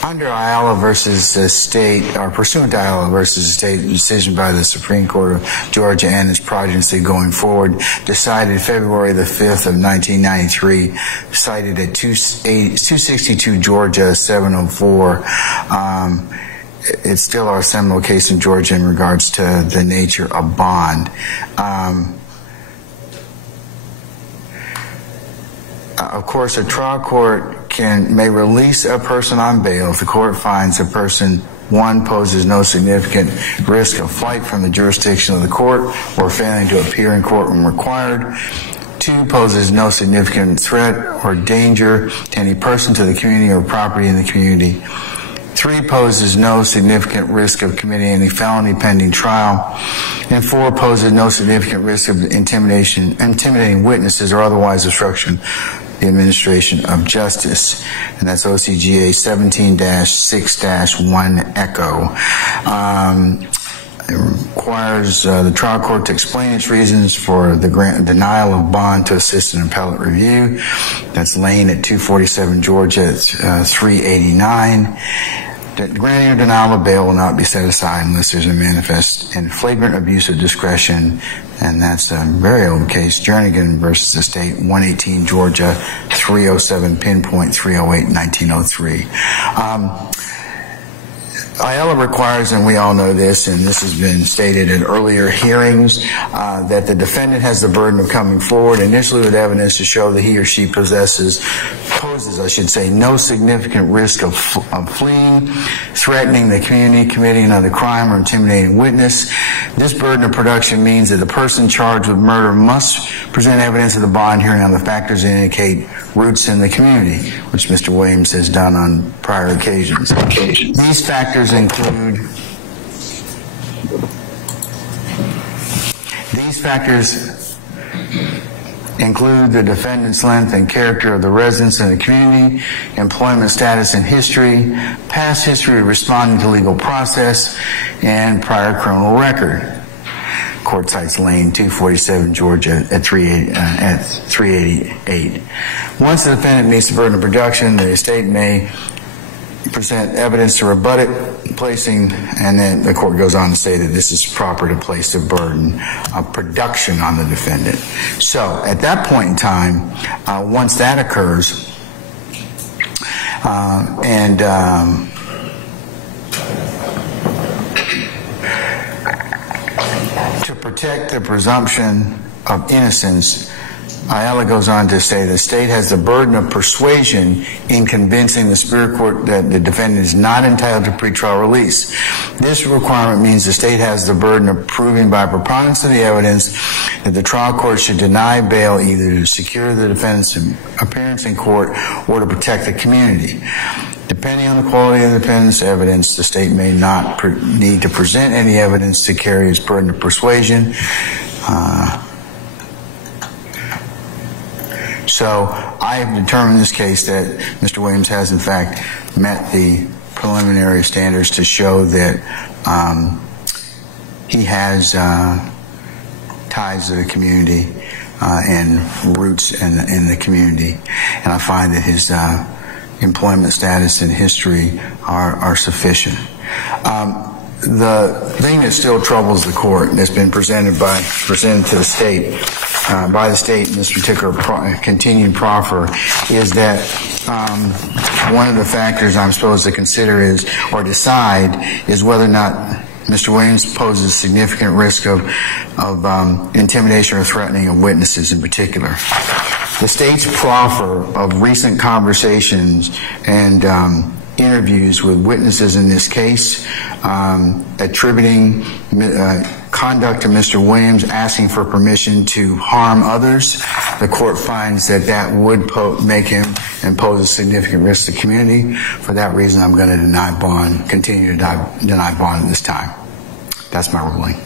Under Ayala versus the state, or pursuant to Ayala versus the state decision by the Supreme Court of Georgia and its progeny going forward, decided February the 5th of 1993, cited at 262 Georgia 704. It's still our seminal case in Georgia in regards to the nature of bond. Of course, a trial court may release a person on bail if the court finds a person, one, poses no significant risk of flight from the jurisdiction of the court or failing to appear in court when required. Two, poses no significant threat or danger to any person, to the community, or property in the community. Three, poses no significant risk of committing any felony pending trial. And four, poses no significant risk of intimidating witnesses or otherwise obstruction the administration of justice. And that's OCGA 17-6-1 Echo. It requires the trial court to explain its reasons for the denial of bond to assist in appellate review. That's Lane at 247 Georgia at 389. Granting or denial of bail will not be set aside unless there's a manifest and flagrant abuse of discretion, and that's a very old case, Jernigan versus the state, 118 Georgia 307 pinpoint 308 1903. Ayala requires, and we all know this, and this has been stated in earlier hearings, that the defendant has the burden of coming forward initially with evidence to show that he or she poses, no significant risk of fleeing, threatening the community, committing another crime, or intimidating witness. This burden of production means that the person charged with murder must present evidence of the bond hearing on the factors that indicate roots in the community, which Mr. Williams has done on prior occasions. These factors include the defendant's length and character of the residence in the community, employment status and history, past history of responding to legal process, and prior criminal record. Court cites Lane 247 Georgia at 388. Once the defendant meets the burden of production, the estate may present evidence to rebut it, and then the court goes on to say that this is proper to place the burden of production on the defendant. So at that point in time, once that occurs, to protect the presumption of innocence, Ayala goes on to say the state has the burden of persuasion in convincing the Superior Court that the defendant is not entitled to pretrial release. This requirement means the state has the burden of proving by preponderance of the evidence that the trial court should deny bail either to secure the defendant's appearance in court or to protect the community. Depending on the quality of the defendant's evidence, the state may not need to present any evidence to carry its burden of persuasion. So I have determined in this case that Mr. Williams has in fact met the preliminary standards to show that he has ties to the community and roots in the community. And I find that his employment status and history are sufficient. the thing that still troubles the court that's been presented to the state, by the state in this particular continued proffer, is that one of the factors I'm supposed to consider or decide is whether or not Mr. Williams poses significant risk of intimidation or threatening of witnesses in particular. The state's proffer of recent conversations and interviews with witnesses in this case, attributing conduct to Mr. Williams, asking for permission to harm others, the court finds that that would make him and pose a significant risk to the community. For that reason, I'm going to deny bond, continue to deny bond at this time. That's my ruling.